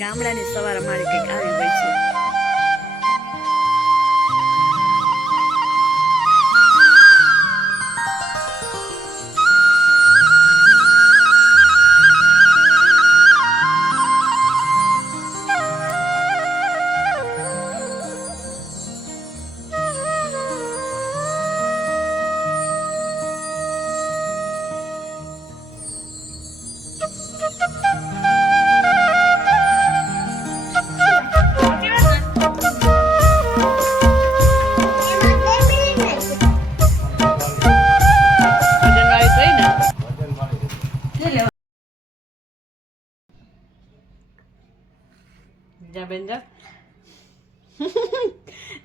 ગામડાની સવાર મારી કંઈક આવી ગઈ છે.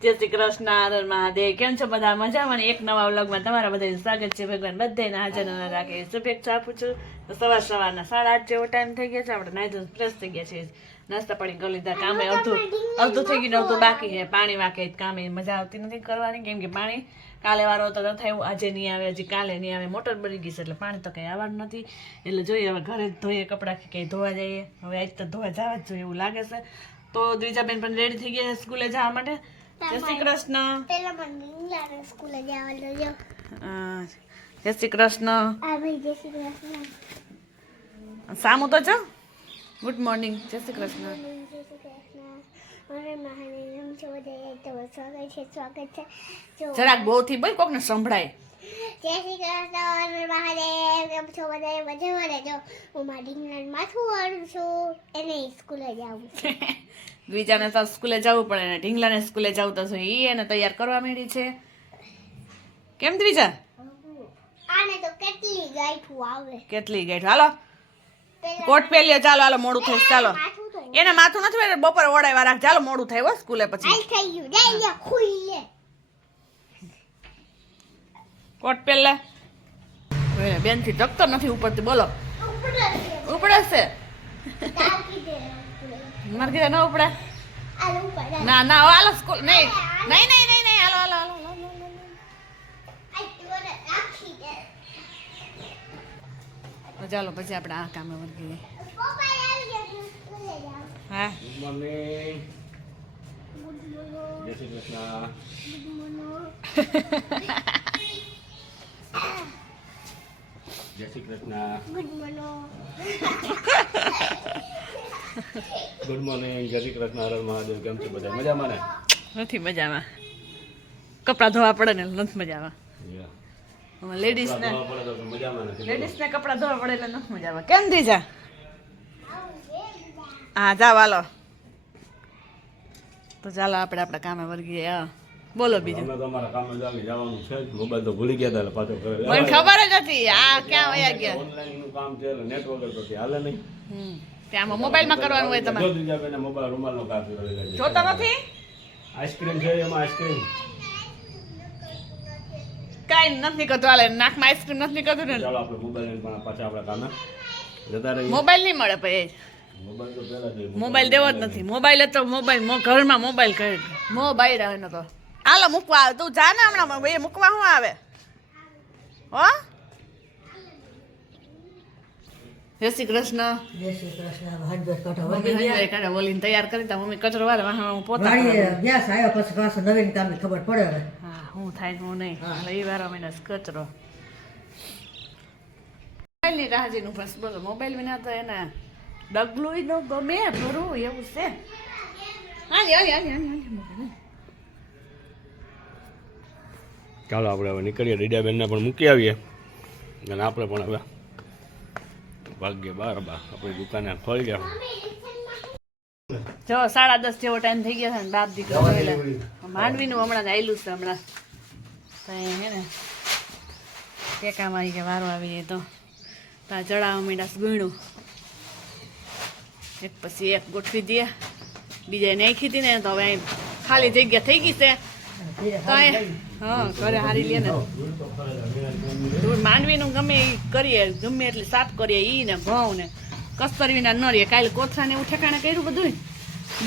જય શ્રી કૃષ્ણ, હર મહાદેવ. કેમ છો બધા? મજામાં? એક નવા વ્લોગમાં તમારા બધાનું સ્વાગત છે. ભગવાન બધાને હાજર રાખે શુભેચ્છા આપું છું. તો સવારના 8:30 જેવો ટાઈમ થઈ ગયા છે. આપણે નાઈ ધોઈને ફ્રેશ થઈ ગયા છે, નાસ્તા પાણી કરી લીધા. કામે અડધું થઈ ગયું, અડધું બાકી છે. પાણી વાકે કામે મજા આવતી નથી કરવાની, કેમ કે પાણી કાલે વારો હતો ન થયું, આજે નહીં આવે, હજી કાલે નહીં આવે. મોટર બની ગઈ છે એટલે પાણી તો કંઈ આવવાનું નથી. એટલે જોઈએ હવે ઘરે જ ધોઈએ કપડાં, કંઈ ધોવા જઈએ. હવે આજ તો ધોવા જવા જ જોઈએ એવું લાગે છે. તો દ્વિજાબેન પણ રેડી થઈ ગયા છે સ્કૂલે જવા માટે. જય શ્રી કૃષ્ણ. સ્કૂલે જવાનું જો. જય શ્રી કૃષ્ણ. જય શ્રી કૃષ્ણ. સામુ તો છો. Good morning. જય શ્રી કૃષ્ણ. જય શ્રી કૃષ્ણ. અરે મહાદેવ છો બધા, તો સ્વાગત છે. જરાક બહુથી બોલ, કોકને સંભળાય. જય શ્રી કૃષ્ણ. અરે મહાદેવ કેમ છો બધા? મજામાં રહેજો. હું મારી ઢીંગલાને માથું વાળું છું, એને સ્કૂલે જાવું છે. દ્વિજાને તો સ્કૂલે જવું પડે ને ઢીંગલાને સ્કૂલે જવું તો એને તૈયાર કરવા માંડી છે. કેમ દ્વિજા? આને તો કેટલી ગાંઠું આવે. કેટલી ગઈ. હાલો કોટ પહેરીએ. ચાલો હાલો, મોડું થાય. ચાલો એને માથું નથી હોય, બપોરે ઓડાવ્યા રાખ. ચાલો મોડું થાય હો સ્કૂલે પછી. આઈ થઈ ગયું. જઈ જા ખુલ્લે. કોટ પહેરલે. બેન થી ટકતો નથી ઉપરથી. બોલો ઉપડે છે? મારે કીધે ન ઉપડે. ના ના હાલો સ્કૂલ. નહીં નહીં નહીં નહીં નહીં. હાલો હાલો હાલો. ચાલો પછી આપણે આ કામે વળગીએ. હા જય શ્રી કૃષ્ણ. જય શ્રી કૃષ્ણ. Good morning. જય શ્રી કૃષ્ણ. હર મહાદેવ. કેમ છે બધા? મજામાં ને? નથી મજામાં. કપડાં ધોવા પડે ને નથી મજામાં. લેડીઝને કપડાં ધોવા પડે એટલે નથી મજામાં. કેમ દીજા? હા જાવ હાલો. તો ચાલો આપણે આપણા કામે વળગીએ. બોલો બીજું. અમે તો અમારા કામે જવાનું છે. મોબાઈલ તો ભૂલી ગયા હતા એટલે પાછો મને ખબર જ હતી આ ક્યાં વયા ગયા. ઓનલાઈન નું કામ છે એટલે નેટ વગર તો હાલે નહીં. ત્યાં મોબાઈલમાં કરવાનું હોય તમારે. જો દીજા બેને મોબાઈલ રૂમાલનો કામ કરે. જોતો નથી? આઈસ્ક્રીમ છે એમાં આઈસ્ક્રીમ. કાઈ નથી કરતો. હાલે નાકમાં આઈસ્ક્રીમ નથી કરતું ને. ચાલો આપણે મોબાઈલ લઈને પણ પાછા આપણા કામે જતા રહીએ. મોબાઈલ નહીં મળે પછી. મોબાઈલ તો પહેલા જોઈએ. મોબાઈલ દેવો જ નથી. મોબાઈલ તો મોબાઈલ ઘરમાં મોબાઈલ કરે. મોબાઈલ આવે ને તો હાલો મૂકવા આવે. તું જા ને હમણાં એ મૂકવા શું આવે હો. જય શ્રી કૃષ્ણ. જય શ્રી કૃષ્ણ. હંડ્રેડ કટો મમ્મી બોલીને તૈયાર કરી તા. મમ્મી કચરો વાળે હું પોતા ગેસ આવ્યો પછી પાછું નવીન કામ ખબર પડે હવે. હા હું થાય હું નહીં. એ વાળો મહિના કચરો મોબાઈલની રાહજીનું બસ. બોલો મોબાઈલ વિના તો એને ડગલું ન ગમે ભરું એવું છે. હાજી હાજી હાજી હાજી. ચાલો આપણે હવે નીકળીએ. રીડાબેનને પણ મૂકી આવીએ અને આપણે પણ હવે ભાગ્ય 12 આપણી દુકાને ખોલી ગયા. જો 10:30 જેવો ટાઈમ થઈ ગયા છે ને બાપ દીકરો માંડવીનું હમણાં આવેલું છે. હમણાં તો હે ને ટેકામાં આવી કે વારો આવીએ તો ત્યાં ચડાવવા માંડ્યા ગુણું. એક પછી એક ગોઠવી દે. બીજા નાખી હતી ને તો હવે ખાલી જગ્યા થઈ ગઈ છે. હા ઘરે હારી લે ને. માંડવીનું ગમે એ કરીએ, ગમે એટલે સાફ કરીએ. ઈ ને ઘઉં ને કસ્તરવીના ન રહીએ. કાલે કોથળા ને એવું ઠેકાણે કર્યું બધું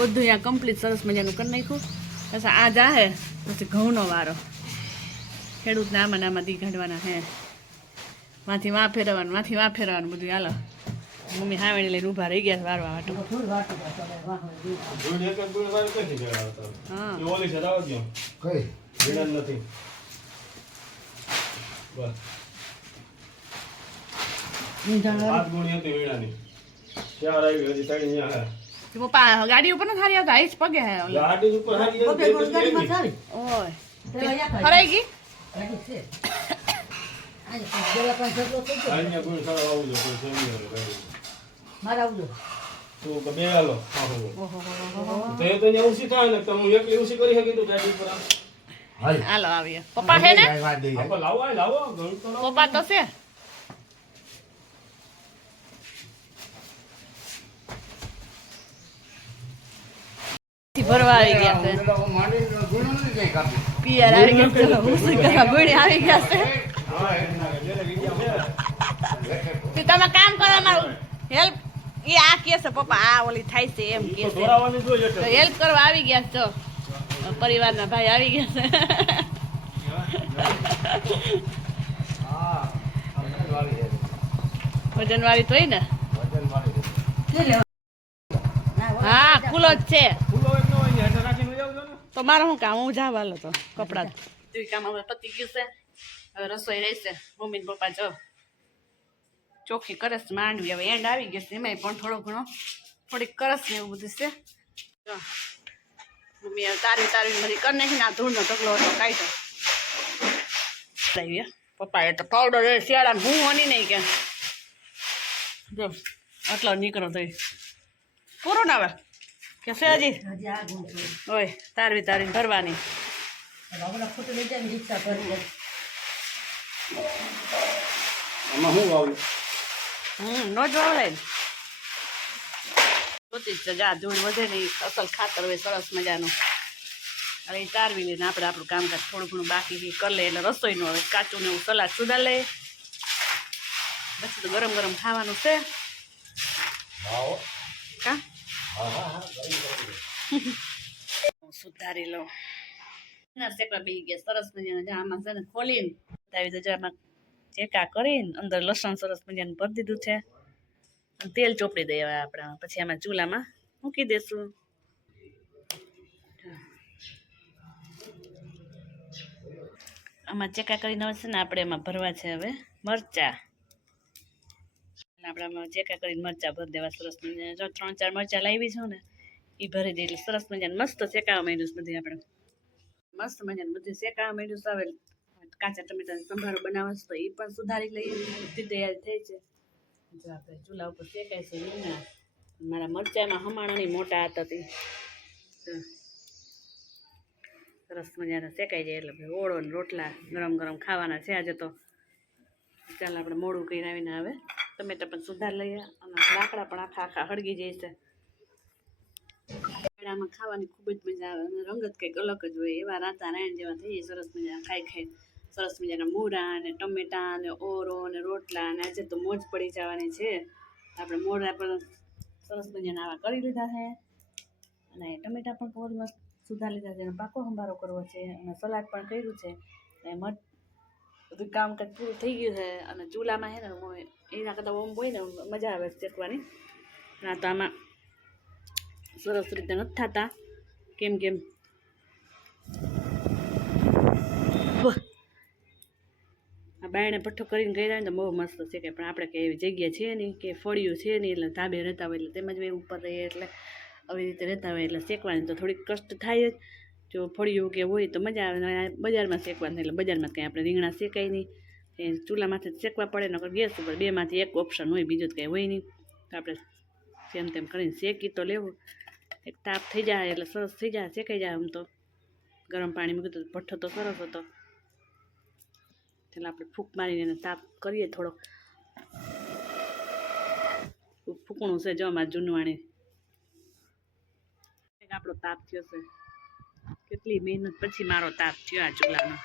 અહીંયા કમ્પ્લીટ સરસ મજાનું કરી નાખ્યું. પછી આ જાહે પછી ઘઉંનો વારો. ખેડૂતને આમાં દી કાઢવાના હે. માંથી વાં ફેરવવાનું બધું. હાલો મમ્મી હાવેણી લઈને ઊભા રહી ગયા છે વારવા માટે થોડી વાર તો તમે વાહ ધૂળ એક જ ધૂળ વાળી ક્યાંથી જણાવો તમે? હા એ ઓલી છે લાવો ગયો કઈ વિલન નથી બસ હાથ ગુણી હતી વીણાની ક્યાં આવી હજી તઈ અહીંયા હે પપ્પા ગાડી ઉપર ને થારી આવતા આઈસ પગે હે ઓલા. ગાડી ઉપર હારી બબે હતી, ગોળ ગાડીમાં સારી ઓય પેલા અહીંયા ફરાઈ ગઈ ગાડી છે આજે પેલા પણ જતો થઈ ગયો અહીંયા ગુણ સારા આવું જો કોઈ સેમી હોય ગાડી મારા આવજો તું બે હાલો આહો ઓહો તો એ તો અહીંયા ઊંચી થાય ને તો હું એકલી ઊંચી કરી શકી તું ગાડી ઉપર આમ. હાલ હાલો આવીએ પપ્પા હે ને વાત દઈ આપણે લાવો આ લાવો ઘણું તો લાવો. પપ્પા તો છે ભરવા આવી ગયા છે માંડી ગુણ નથી કઈ કાપી પિયર આવી ગયા છે હુસી કરવા ગોળી આવી ગયા છે હા એના જેને વિડિયા છે તો તમે કામ કરો મારું હેલ્પ એ આ કે છે પપ્પા આ ઓલી થાય છે એમ કે તો છે દોરાવાની જોઈએ તો હેલ્પ કરવા આવી ગયા છો પરિવારના ભાઈ આવી ગયા છે હા વજન વાળી છે વજનવાળી તો હોય ને વજન વાળી છે કે લેવા હા ખુલ્લો જ છે ફૂલો એક ન હોય ને એટલે રાખીને જાવજો ને તો મારે શું કામ હું જાવ હાલો તો કપડાં કામ હવે પતી ગયું છે હવે રસોઈ રહેશે મમ્મી ને પપ્પા જો ચોખ્ખી કરસ માંડવી હવે એન્ડ આવી ગયો છે એમાંય પણ થોડો ઘણો થોડીક કરસ ને એવું બધું છે જો મમ્મી હવે તારી બધી કરી નાખીને આ ધૂળનો ઢગલો હતો કાઢ્યો લાવીએ પપ્પાએ તો પાવડર શિયાળામાં હું હોની નહીં કે જો આટલો નીકળો થઈ પૂરો ના આવે કે છે હજી હજી આ ગુણ છે ઓય તારવી ભરવાની હમણાં ફોટો લઈ જાય રિક્ષા કરી લે આમાં શું વાવ્યું નો જ વાવડાય ને જોતી જ છે જા ધૂળ વધે ને ઈ અસલ ખાતર હોય સરસ મજાનું હવે એ તારવી લઈને આપણે આપણું કામકાજ થોડું ઘણું બાકી છે કરી લે એટલે રસોઈનું હવે કાચું ને એવું સલાડ સુધાર લે પછી તો ગરમ ગરમ ખાવાનું છે આવો કા હા હા હા સુધારી લો ના શેકવા બી ગયા સરસ મજાના જા આમાં છે ને ખોલીને આવી તો આમાં ચેકા કરીને અંદર લસણ સરસ મજાનું ભરી દીધું છે અને તેલ ચોપડી દઈએ હવે આપણે પછી આમાં ચૂલામાં મૂકી દઈશું આમાં ચેકા કરીને હવે છે ને આપણે એમાં ભરવા છે હવે મરચાં આપણે આમાં ચેકા કરીને મરચાં ભરી દેવા સરસ મજાના જો 3-4 મરચાં લાવી છું ને એ ભરી દે એટલે સરસ મજાનું મસ્ત શેકાવા માંડ્યું છે બધી આપણે મસ્ત મજાનું બધું શેકાવા માંડ્યું છે હવે કાચા ટમેટાનો સંભારો બનાવવા છે તો એ પણ સુધારી લઈએ બધી તૈયારી થઈ છે જો આપણે ચૂલા ઉપર શેકાય છે રીંગણા મારા મરચાંમાં હમાણાની મોટા હતા તે સરસ મજાના શેકાઈ જાય એટલે ભાઈ ઓળો ને રોટલા ગરમ ગરમ ખાવાના છે આજે તો ચાલ આપણે મોડું કરીને આવીને હવે ટમેટા પણ સુધાર લઈએ અને લાકડા પણ આખા હળગી જાય છે આમાં ખાવાની ખૂબ જ મજા આવે અને રંગ જ કંઈક અલગ જ હોય એવા રાતા રાયણ જેવા થઈ જાય સરસ મજા ખાઈ સરસ મજાના મૂળા ને ટમેટા ને ઓરો ને રોટલા ને આજે તો મોજ પડી જવાની છે આપણે મોળા પણ સરસ મજાના આવા કરી લીધા છે અને ટમેટા પણ બહુ મસ્ત સુધાર લીધા છે અને પાકો સંભારો કરવો છે અને સલાડ પણ કર્યું છે અને બધું કામકાજ પૂરું થઈ ગયું છે અને ચૂલામાં છે ને એના કરતાં ઓમ હોય ને મજા આવે શેકવાની ના તો આમાં સરસ રીતે નથી થતા કેમ આ બાયણે પઠ્ઠો કરીને ગયા ને તો બહુ મસ્ત છે કે પણ આપણે કે એવી જગ્યા છે નહીં કે ફળિયું છે નહીં એટલે ધાબે રહેતા હોય એટલે તેમજ ઉપર રહીએ એટલે આવી રીતે રહેતા હોય એટલે શેકવાની તો થોડીક કષ્ટ થાય જ જો ફળિયું કે હોય તો મજા આવે બજારમાં શેકવાનું એટલે બજારમાં કંઈ આપણે રીંગણા શેકાય નહીં એ ચૂલામાંથી જ શેકવા પડે નકર ગેસ ઉપર બેમાંથી એક ઓપ્શન હોય બીજું જ કંઈ હોય નહીં તો આપણે જેમ તેમ કરીને શેકી તો લેવું એક તાપ થઈ જાય એટલે સરસ થઈ જાય શેકાઈ જાય આમ તો ગરમ પાણી મૂકી તો ભઠ્ઠો તો સરસ હતો એટલે આપણે ફૂંક મારીને એને તાપ કરીએ થોડોક ફૂકણું છે જો અમારે જૂનવાણી આપણો તાપ થયો છે કેટલી મહેનત પછી મારો તાપ થયો આ ચૂલાનો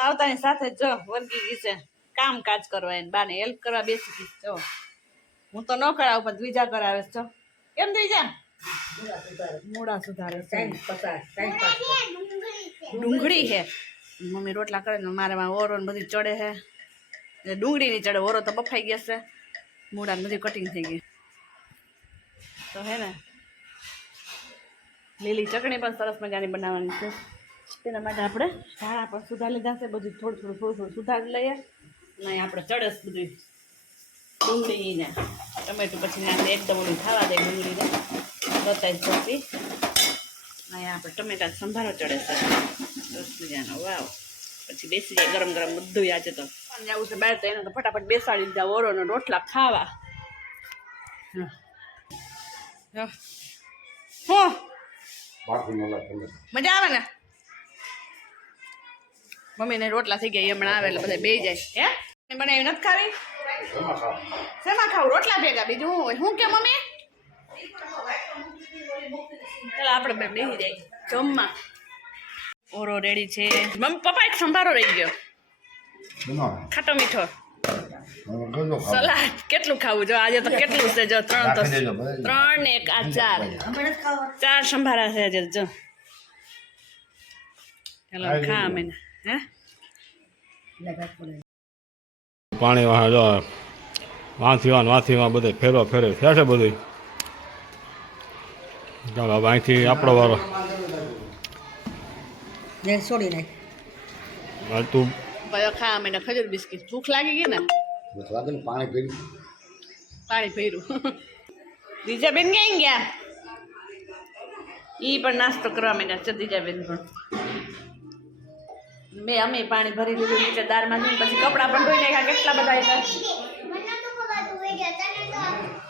આવતાની સાથે જો વળગી ગઈ છે કામકાજ કરવા એને બાને હેલ્પ કરવા બેસી ગઈ જો હું તો ન કરાવું પણ દ્વિજા કરાવે છો કેમ દ્વિજા મૂળા સુધારે છે ડુંગળી છે મમ્મી રોટલા કરે ને મારે ઓરો ને બધી ચડે છે ડુંગળી નહીં ચડે ઓરો તો બફાઈ ગયા છે મૂળા બધી કટિંગ થઈ ગઈ તો હે ને લીલી ચટણી પણ સરસ મજાની બનાવવાની છે તેના માટે આપણે ધાણા પણ સુધાર લીધા છે બધું થોડું સુધારી લઈએ અને આપણે ચડસ બધું ડુંગળીને ટમેટું પછી નાખે એકદમ ઓલું ખાવા દે ડુંગળીને બતાવી પછી અહીંયા આપણે ટમેટા સંભારો ચડે છે સરસ મજાનો વાવ પછી બેસી જાય ગરમ ગરમ બધું આજે તો આવું છે બહાર તો એને તો ફટાફટ બેસાડી દીધા ઓરોનો રોટલા ખાવા હું મજા આવે ને મમ્મીને રોટલા થઈ ગયા હમણાં આવે એટલે બધા બે જાય હે બનાવી નથી ખાવી શેમાં ખાવું રોટલા ભેગા બીજું હું હોય શું કે મમ્મી ચાલો આપણે બે બેસી જાય જમવા ઓરો રેડી છે મમ્મી પપ્પા એક સંભારો રહી ગયો ખાટો મીઠો સલાડ કેટલું ખાવું જો આજે તો કેટલું છે જો 3 ને 1 આ 4 સંભારા છે આજે જો ચાલો ખા અમે હે પાણી વાહ જો વાંથી બધે ફેરો થયા છે બધું ચાલો હવે અહીંથી આપણો વારો છોડી નાખ હાલ તું ભાઈ ખા અમે ખજૂર બિસ્કિટ ભૂખ લાગી ગઈ ને પાણી ભર્યું દીજાબેન ક્યાં ગયા ઈ પણ નાસ્તો કરવા માંડ્યા છે દીજાબેન પણ અમે પાણી ભરી લીધું નીચે દાળમાં જઈને પછી કપડાં પણ ધોઈ નાખ્યા કેટલા બધા આવ્યા મને તો ખબર હોય છે તને તો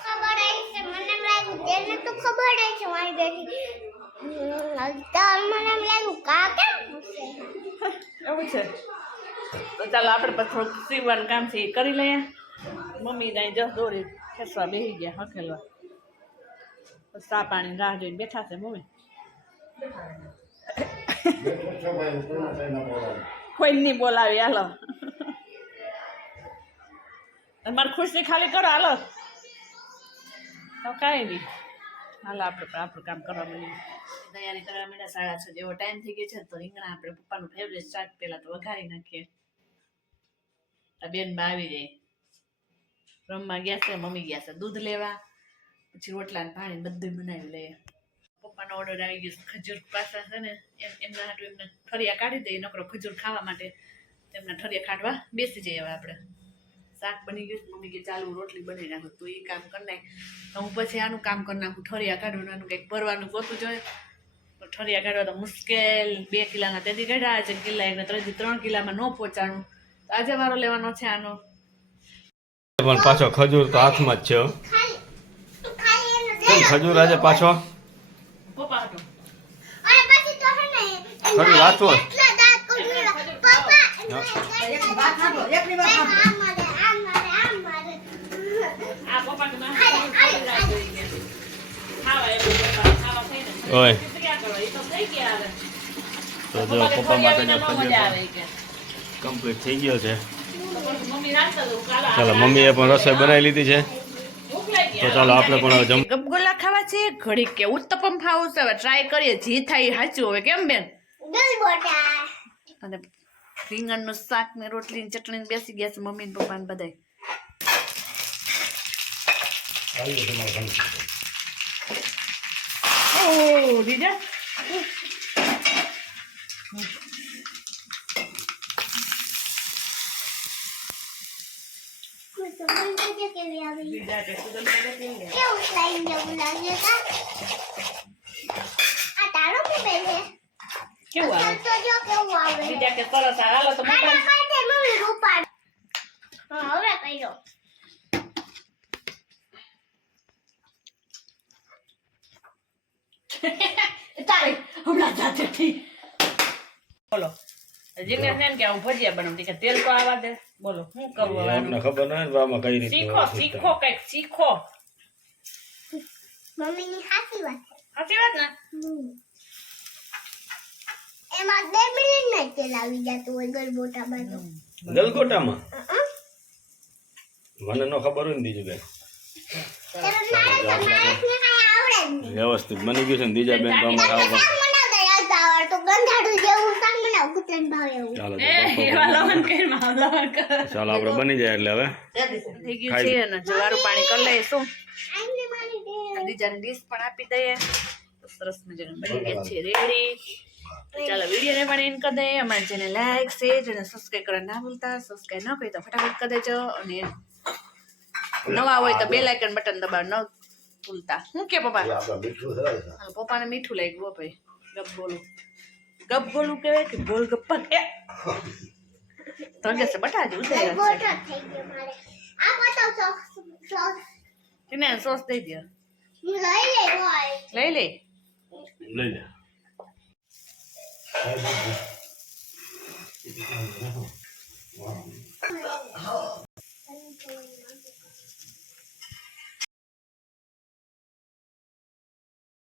ખબર છે મને લાગ્યું તેને તો ખબર છે મારી બેટી તો મને લાગ્યું કા કેમ એવું છે તો ચાલો આપણે પછી થોડુંક સીવવાનું કામ છે એ કરી લઈએ મમ્મી ત્યાં જસ દોરી ખેસવા બેસી ગયા હકેલવા ચા પાણી રાહ જોઈને બેઠા છે મમ્મી કોઈ નહીં બોલાવી હાલો મારી ખુશી ખાલી કરો હાલો તો કાંઈ નહીં હાલો આપણે આપણું કામ કરવા માંડીએ તૈયારી કરવા માંડ્યા 6:30 જેવો ટાઈમ થઈ ગયો છે તો રીંગણા આપણે પપ્પાનું ફેવરેટ શાક પહેલાં તો વઘારી નાખીએ આ બેનમાં આવી જાય રમવા ગયા છે મમ્મી ગયા છે દૂધ લેવા પછી રોટલા ને પાણી બધું બનાવી લઈએ પપ્પાનો ઓર્ડર આવી ગયો ખજૂર પાછા છે ને એમના હાટું એમને ઠરિયા કાઢી દઈએ નકરો ખજૂર ખાવા માટે તેમના ઠરિયા કાઢવા બેસી જઈએ હવે આપણે શાક બની ગયું મમ્મી કે ચાલુ રોટલી બનાવી નાખું તો એ કામ કરી નાખ તો હું પછી આનું કામ કરી નાખું ઠરિયા કાઢવાનું આનું કંઈક ભરવાનું ગોતું જોઈએ તો ઠરિયા કાઢવા તો મુશ્કેલ 2 કિલાના તેથી કાઢ્યા છે કિલ્લા એકને 3 કિલામાં ન પહોંચાડું તો આજે વારો લેવાનો છે આનો પણ પાછો ખજૂર તો હાથમાં જ છે હો. કેમ ખજૂર આજે પાછો પપ્પા હતું અને પછી તો હે ને ખરી વાતો એટલા દાંત કોડ્યા પપ્પા એક વાત સાંભળો એકની વાત સાંભળો આમ મારે આ પપ્પાને ખાવા એવું ખાવા થઈને ઓય ક્યાં કરો એ તો થઈ ગયા હવે તો જો પપ્પા માટે જો મજા ખજૂર આવે કે કમ્પ્લીટ થઈ ગયો છે મમ્મી નાસ્તા દઉં કાલા ચાલો મમ્મીએ પણ રસોઈ બનાવી લીધી છે ભૂખ લાગી તો ચાલો આપણે પણ હવે જમ ગપગોલા ખાવા છે ઘડી કે ઉત્તપમ ખાવું છે હવે ટ્રાય કરીએ જી થાય સાચું હવે કેમ બેન દલ બોટા અને રીંગણનું શાક ને રોટલી ને ચટણી બેસી ગયા છે મમ્મી ને પપ્પા ને બધાય ઓહ દીજા તો મને કે કેવી આવી દીજા કે સુગંધ કરે કેવી આવે? કેવું સ્લાઈમ જેવું લાગે કા આ તારો કે બે છે કેવું આવે તો જો કેવું આવે દીજા કે સરસ આવે. હાલો તો આને પપ્પા કાઢે મમ્મી રૂપાડ હા હવે કર્યો તારે હમણાં જાતે થી બોલો જીગ્નેશ એમ કે હું ભજીયા બનાવું કે તેલ તો આવા દે બોલો શું કરવું હવે આનું? આપણને ખબર ના હોય ને આમાં કઈ રીતે શીખો શીખો કઈક શીખો મમ્મીની સાચી વાત સાચી વાત ને એમાં 2 મિનિટ ને તેલ આવી જતું હોય ગલબોટામાં તો ગલગોટામાં મને ન ખબર હોય ને બીજું કઈ ત્યારે માણસને કાંઈ આવડે જ નહીં. વ્યવસ્થિત બની ગયું છે ને બીજા બેન તો અમારે આવું શાક બનાવતા યાદ આવડે તો ગંધાડું જેવું શાક બનાવતા આવું કૂતરાને ભાવે એવું ચાલો તો એ એવા લવણ કરીને લવણ કર ચાલો આપણે બની જાય એટલે હવે થઈ ગયું છે અને જવારું પાણી કરી લઈશું આઈને મારી દે બીજાને ડીશ પણ આપી દઈએ તો સરસ મજાનું બની ગયા છે રેડી ચાલો વિડીયોને પણ એન્ડ કરી દઈએ અમારી ચેનલ લાઈક શેર અને સબસ્ક્રાઈબ કરવા ના ભૂલતા સબસ્ક્રાઈબ ન કરી તો ફટાફટ કરી દેજો અને નવા હોય તો બેલ આઇકન બટન દબાવ ન ભૂલતા શું કે પપ્પા એ આપણે મીઠું છે હા, પપ્પાને મીઠું લાગ્યું હો ભાઈ ગપ બોલું કહેવાય કે બોલ ગપ્પા કે તો કે છે બટા જ ઉતાર્યા ગોટો થઈ ગયો મારે આ પતો સોસ છે ને સોસ દઈ દે લઈ લે હોય લઈ લે લઈ લે ખાઈ લીધું.